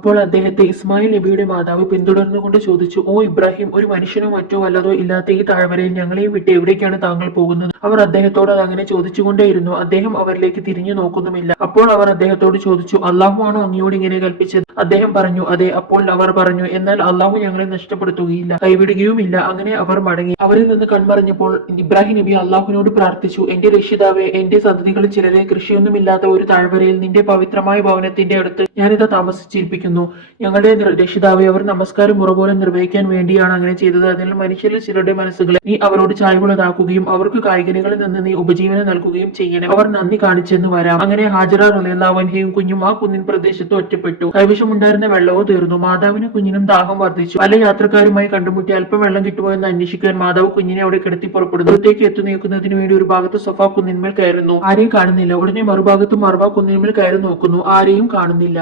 അപ്പോൾ അദ്ദേഹത്തെ ഇസ്മായിൽ നബിയുടെ മാതാവ് പിന്തുടർന്നുകൊണ്ട് ചോദിച്ചു, ഓ ഇബ്രാഹിം, ഒരു മനുഷ്യനോ മറ്റോ വല്ലതോ ഇല്ലാത്ത ഈ താഴ്വരയിൽ ഞങ്ങളെയും വിട്ട് എവിടേക്കാണ് താങ്കൾ പോകുന്നത്? അവർ അദ്ദേഹത്തോട് അങ്ങനെ ചോദിച്ചുകൊണ്ടേയിരുന്നു. അദ്ദേഹം അവരിലേക്ക് തിരിഞ്ഞു നോക്കുന്നുമില്ല. അപ്പോൾ അവർ അദ്ദേഹത്തോട് ചോദിച്ചു, അള്ളാഹു ആണോ അങ്ങയോട് ഇങ്ങനെ കൽപ്പിച്ചത്? അദ്ദേഹം പറഞ്ഞു, അതെ. അപ്പോൾ അവർ പറഞ്ഞു, എന്നാൽ അള്ളാഹു ഞങ്ങളെ നഷ്ടപ്പെടുത്തുകയില്ല, കൈവിടുകയുമില്ല. അങ്ങനെ അവർ മടങ്ങി. അവരിൽ നിന്ന് കൺമറിഞ്ഞപ്പോൾ ഇബ്രാഹിം നബി അള്ളാഹുവിനോട് പ്രാർത്ഥിച്ചു, എന്റെ രക്ഷിതാവേ, എന്റെ സന്തതികളിൽ ചിലരെ കൃഷിയൊന്നുമില്ലാത്ത ഒരു താഴ്വരയിൽ നിന്റെ പവിത്രമായ ഭവനത്തിന്റെ അടുത്ത് ഞാനിതാ താമസിച്ചിരിപ്പിക്കുന്നു. ഞങ്ങളുടെ രക്ഷിതാവെ, അവർ നമസ്കാരം മുറപോലെ നിർവഹിക്കാൻ വേണ്ടിയാണ് അങ്ങനെ ചെയ്തത്. അതിനാൽ മനുഷ്യരിൽ ചിലരുടെ മനസ്സുകളെ നീ അവരോട് ചായ്വുള്ളതാക്കുകയും അവർക്ക് കായികനികളിൽ നിന്ന് നീ ഉപജീവനം നൽകുകയും ചെയ്യണം. അവർ നന്ദി കാണിച്ചെന്ന് വരാം. അങ്ങനെ ഹാജറ റളിയല്ലാഹു അൻഹയും കുഞ്ഞും ആ കുന്നിൻ പ്രദേശത്ത് ഒറ്റപ്പെട്ടു. കൈവശമുണ്ടായിരുന്ന വെള്ളവും തീർന്നു. മാതാവിനും കുഞ്ഞിനും ദാഹം വർദ്ധിച്ചു. പല യാത്രക്കാരുമായി കണ്ടുമുട്ടി അല്പം വെള്ളം കിട്ടുമോ എന്ന് അന്വേഷിക്കാൻ മാതാവ് കുഞ്ഞിനെ അവിടെ കിടത്തി പുറപ്പെടുന്നു. ദൂരത്തേക്ക് എത്തി നീക്കുന്നതിന് വേണ്ടി ഒരു ഭാഗത്ത് സൊഫ കുന്നിന്മേൽ കയറുന്നു. ആരെയും കാണുന്നില്ല. ഉടനെ മറുഭാഗത്ത് മർവ കുന്നിന്മേൽ കയറി നോക്കുന്നു. ആരെയും കാണുന്നില്ല.